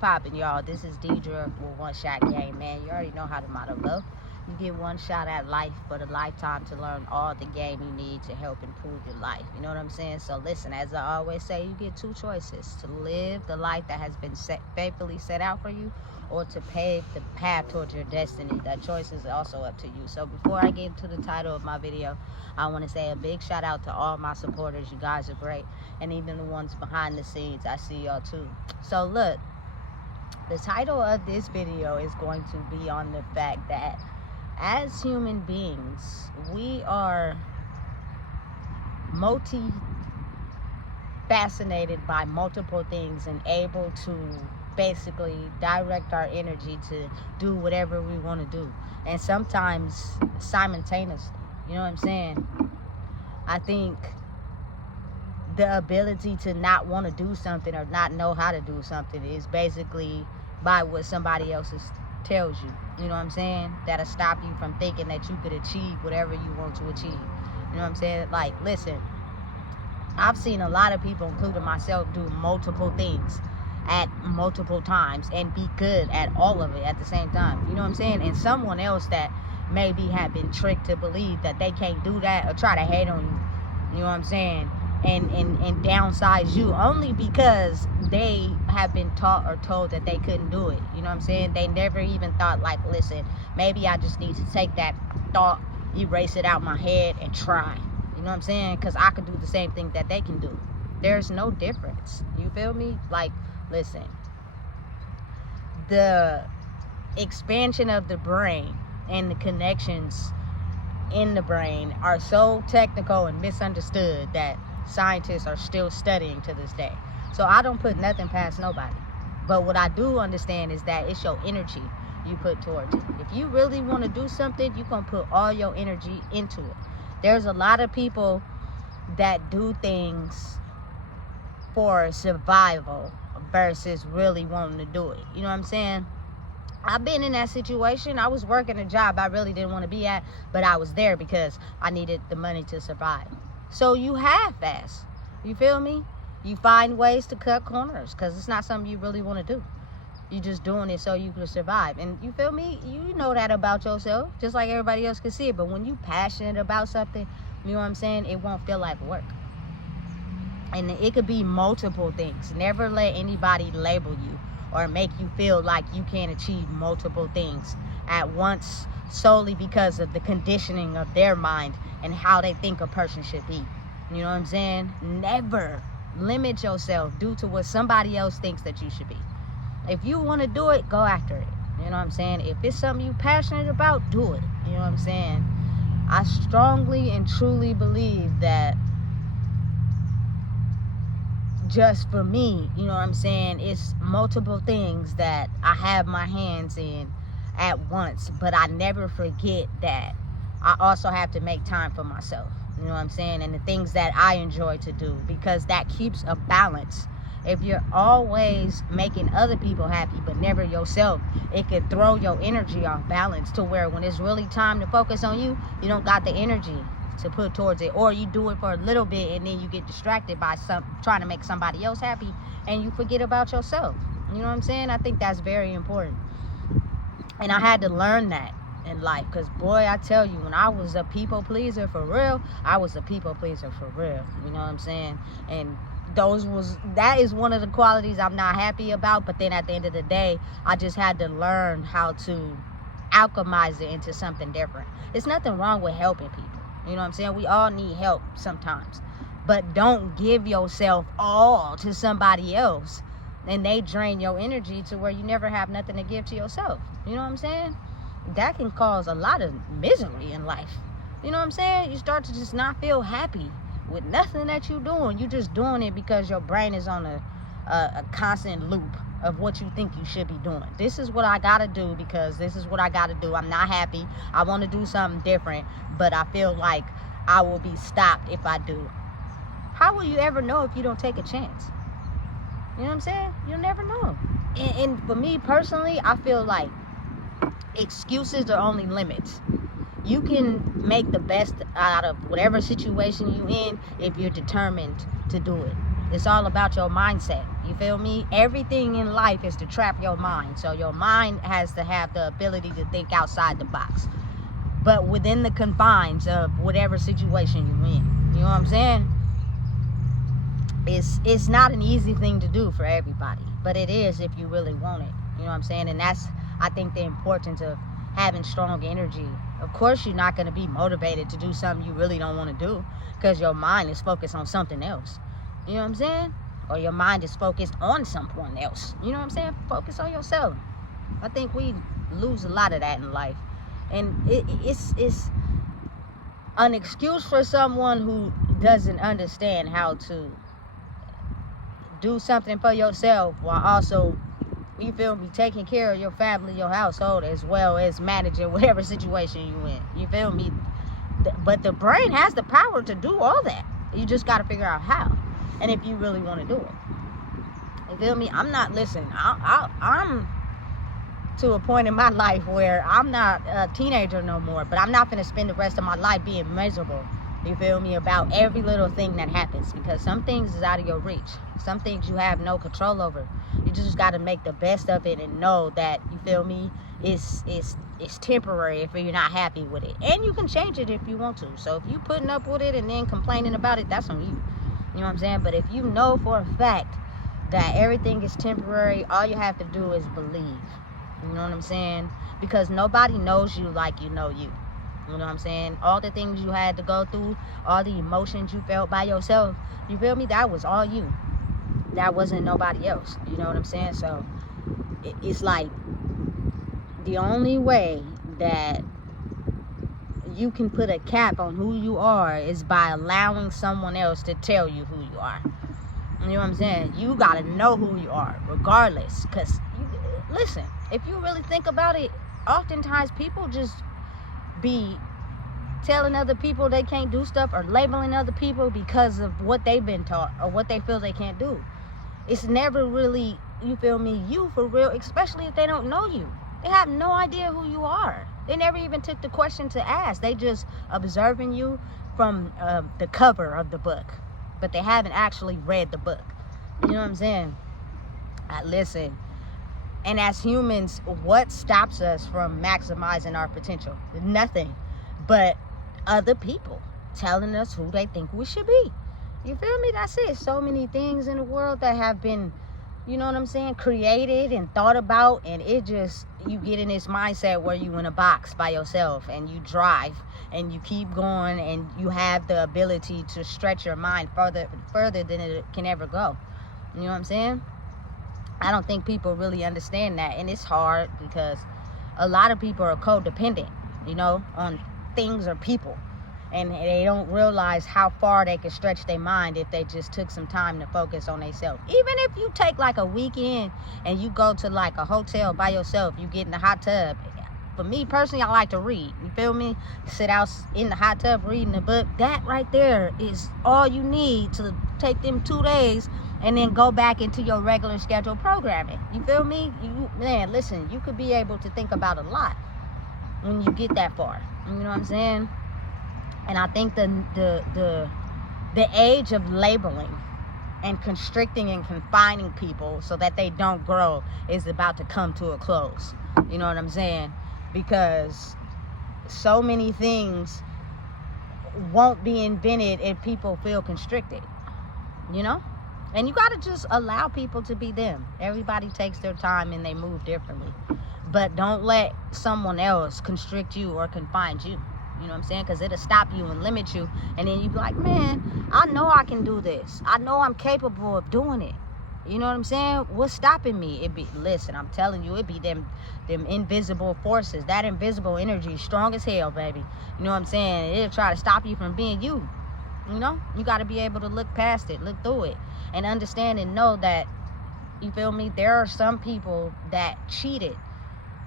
poppin', y'all? This is Deidre with One Shot Game, man. You already know how the motto go. You get one shot at life, but a lifetime to learn all the game you need to help improve your life. You know what I'm saying? So listen, as I always say, you get two choices: to live the life that has been faithfully set out for you, or to pave the path towards your destiny. That choice is also up to you. So before I get into the title of my video, I want to say a big shout out to all my supporters. You guys are great. And even the ones behind the scenes, I see y'all too. So look, the title of this video is going to be on the fact that as human beings, we are fascinated by multiple things and able to basically direct our energy to do whatever we want to do, and sometimes simultaneously. You know what I'm saying? I think the ability to not want to do something or not know how to do something is basically by what somebody else tells you. You know what I'm saying? That'll stop you from thinking that you could achieve whatever you want to achieve. You know what I'm saying? Like, listen, I've seen a lot of people, including myself, do multiple things at multiple times and be good at all of it at the same time. You know what I'm saying? And someone else that maybe have been tricked to believe that they can't do that or try to hate on you. You know what I'm saying? And downsize you only because they have been taught or told that they couldn't do it. You know what I'm saying? They never even thought, like, listen, maybe I just need to take that thought, erase it out my head, and try. You know what I'm saying? Because I could do the same thing that they can do. There's no difference. You feel me? Like, listen, the expansion of the brain and the connections in the brain are so technical and misunderstood that scientists are still studying to this day. So I don't put nothing past nobody. But what I do understand is that it's your energy you put towards it. If you really want to do something, you're going to put all your energy into it. There's a lot of people that do things for survival versus really wanting to do it. You know what I'm saying? I've been in that situation. I was working a job I really didn't want to be at, but I was there because I needed the money to survive. So you half-ass. You feel me? You find ways to cut corners because it's not something you really want to do. You're just doing it so you can survive. And you feel me? You know that about yourself, just like everybody else can see it. But when you're passionate about something, you know what I'm saying, it won't feel like work. And it could be multiple things. Never let anybody label you or make you feel like you can't achieve multiple things at once solely because of the conditioning of their mind and how they think a person should be. You know what I'm saying? Never limit yourself due to what somebody else thinks that you should be. If you want to do it, go after it. You know what I'm saying? If it's something you're passionate about, do it. You know what I'm saying? I strongly and truly believe that just for me, you know what I'm saying, it's multiple things that I have my hands in at once, but I never forget that I also have to make time for myself. You know what I'm saying? And the things that I enjoy to do, because that keeps a balance. If you're always making other people happy but never yourself, it could throw your energy off balance to where when it's really time to focus on you, you don't got the energy to put towards it, or you do it for a little bit and then you get distracted by trying to make somebody else happy and you forget about yourself. You know what I'm saying? I think that's very important, and I had to learn that in life, because boy, I tell you, when I was a people pleaser for real, I was a people pleaser for real. You know what I'm saying? And that is one of the qualities I'm not happy about. But then at the end of the day, I just had to learn how to alchemize it into something different. It's nothing wrong with helping people. You know what I'm saying? We all need help sometimes. But don't give yourself all to somebody else and they drain your energy to where you never have nothing to give to yourself. You know what I'm saying? That can cause a lot of misery in life. You know what I'm saying? You start to just not feel happy with nothing that you're doing. You're just doing it because your brain is on a constant loop of what you think you should be doing. This is what I gotta do because this is what I gotta do. I'm not happy. I want to do something different, but I feel like I will be stopped if I do. How will you ever know if you don't take a chance? You know what I'm saying? You'll never know. And for me personally, I feel like excuses are only limits. You can make the best out of whatever situation you're in if you're determined to do it. It's all about your mindset. You feel me? Everything in life is to trap your mind. So your mind has to have the ability to think outside the box, but within the confines of whatever situation you're in. You know what I'm saying? It's not an easy thing to do for everybody, but it is if you really want it. You know what I'm saying? And that's, I think, the importance of having strong energy. Of course, you're not going to be motivated to do something you really don't want to do because your mind is focused on something else. You know what I'm saying? Or your mind is focused on someone else. You know what I'm saying? Focus on yourself. I think we lose a lot of that in life. And it's an excuse for someone who doesn't understand how to do something for yourself while also, you feel me, taking care of your family, your household, as well as managing whatever situation you in. You feel me? But the brain has the power to do all that. You just got to figure out how, and if you really want to do it. You feel me? I'm not, listen, I'm to a point in my life where I'm not a teenager no more, but I'm not going to spend the rest of my life being miserable, you feel me, about every little thing that happens, because some things is out of your reach. Some things you have no control over. You just got to make the best of it and know that, you feel me, it's temporary if you're not happy with it. And you can change it if you want to. So if you putting up with it and then complaining about it, that's on you. You know what I'm saying? But if you know for a fact that everything is temporary, all you have to do is believe. You know what I'm saying? Because nobody knows you like you know you. You know what I'm saying? All the things you had to go through, all the emotions you felt by yourself, you feel me? That was all you. That wasn't nobody else. You know what I'm saying? So it's like the only way that you can put a cap on who you are is by allowing someone else to tell you who you are. You know what I'm saying? You got to know who you are regardless. Because, listen, if you really think about it, oftentimes people just be telling other people they can't do stuff or labeling other people because of what they've been taught or what they feel they can't do. It's never really, you feel me, you for real, especially if they don't know you. They have no idea who you are. They never even took the question to ask. They just observing you from the cover of the book, but they haven't actually read the book. You know what I'm saying? Listen, and as humans, what stops us from maximizing our potential? Nothing but other people telling us who they think we should be. You feel me? That's it. So many things in the world that have been, you know what I'm saying, created and thought about, and it just, you get in this mindset where you in a box by yourself and you drive and you keep going and you have the ability to stretch your mind further than it can ever go. You know what I'm saying? I don't think people really understand that, and it's hard because a lot of people are codependent, you know, on things or people, and they don't realize how far they can stretch their mind if they just took some time to focus on themselves. Even if you take like a weekend and you go to like a hotel by yourself, you get in the hot tub. For me personally, I like to read. You feel me? Sit out in the hot tub reading a book. That right there is all you need to take them 2 days and then go back into your regular schedule programming. You feel me? Man, listen, you could be able to think about a lot when you get that far. You know what I'm saying? And I think the age of labeling and constricting and confining people so that they don't grow is about to come to a close. You know what I'm saying? Because so many things won't be invented if people feel constricted, you know? And you got to just allow people to be them. Everybody takes their time and they move differently. But don't let someone else constrict you or confine you. You know what I'm saying? Because it'll stop you and limit you. And then you be like, man, I know I can do this. I know I'm capable of doing it. You know what I'm saying? What's stopping me? Listen, I'm telling you, it be them invisible forces. That invisible energy is strong as hell, baby. You know what I'm saying? It'll try to stop you from being you. You know? You got to be able to look past it, look through it, and understand and know that, you feel me, there are some people that cheated,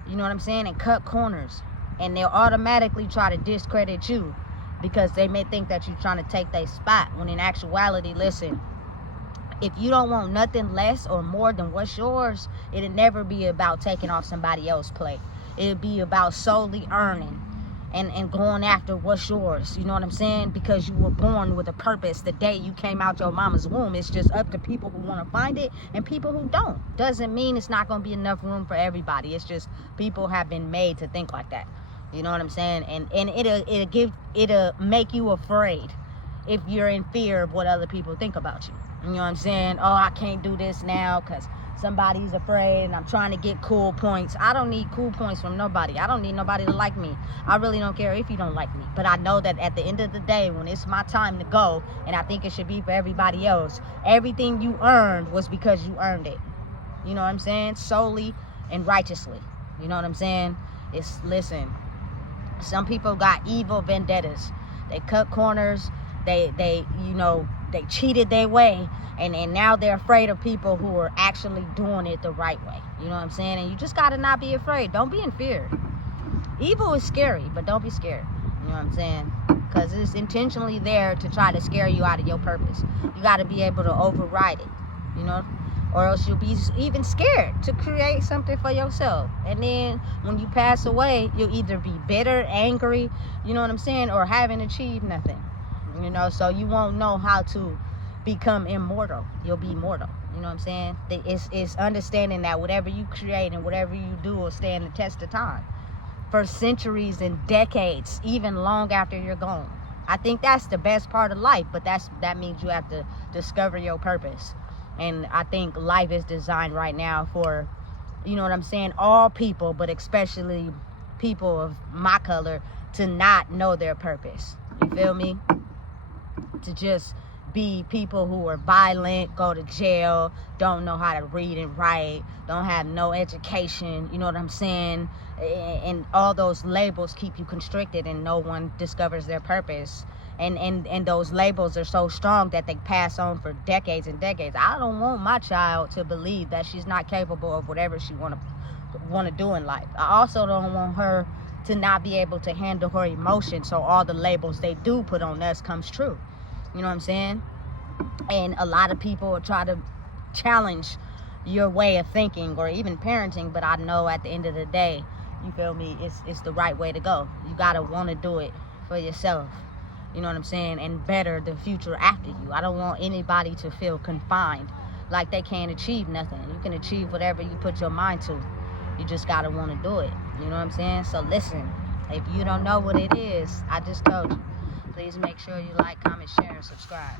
you know what I'm saying, and cut corners. And they'll automatically try to discredit you because they may think that you're trying to take their spot, when in actuality, listen, if you don't want nothing less or more than what's yours, it'll never be about taking off somebody else's plate. It'll be about solely earning and going after what's yours. You know what I'm saying? Because you were born with a purpose the day you came out your mama's womb. It's just up to people who want to find it and people who don't. Doesn't mean it's not going to be enough room for everybody. It's just people have been made to think like that. You know what I'm saying? And it'll make you afraid if you're in fear of what other people think about you. You know what I'm saying? Oh, I can't do this now because somebody's afraid and I'm trying to get cool points. I don't need cool points from nobody. I don't need nobody to like me. I really don't care if you don't like me. But I know that at the end of the day, when it's my time to go, and I think it should be for everybody else, everything you earned was because you earned it. You know what I'm saying? Solely and righteously. You know what I'm saying? Listen, some people got evil vendettas. They cut corners. They cheated their way, and now they're afraid of people who are actually doing it the right way. You know what I'm saying? And you just gotta not be afraid. Don't be in fear. Evil is scary, but don't be scared. You know what I'm saying? Because it's intentionally there to try to scare you out of your purpose. You gotta be able to override it, you know? Or else you'll be even scared to create something for yourself. And then when you pass away, you'll either be bitter, angry, you know what I'm saying, or haven't achieved nothing. You know, so you won't know how to become immortal. You'll be mortal. You know what I'm saying? It's understanding that whatever you create and whatever you do will stand the test of time for centuries and decades, even long after you're gone. I think that's the best part of life, but that means you have to discover your purpose. And I think life is designed right now for, you know what I'm saying, all people, but especially people of my color, to not know their purpose. You feel me? To just be people who are violent, go to jail, don't know how to read and write, don't have no education, you know what I'm saying? And all those labels keep you constricted and no one discovers their purpose. And those labels are so strong that they pass on for decades and decades. I don't want my child to believe that she's not capable of whatever she want to do in life. I also don't want her to not be able to handle her emotions, so all the labels they do put on us comes true. You know what I'm saying? And a lot of people will try to challenge your way of thinking or even parenting, but I know at the end of the day, you feel me, it's the right way to go. You gotta want to do it for yourself. You know what I'm saying? And better the future after you. I don't want anybody to feel confined, like they can't achieve nothing. You can achieve whatever you put your mind to. You just gotta want to do it. You know what I'm saying? So listen, if you don't know what it is, I just told you. Please make sure you like, comment, share, and subscribe.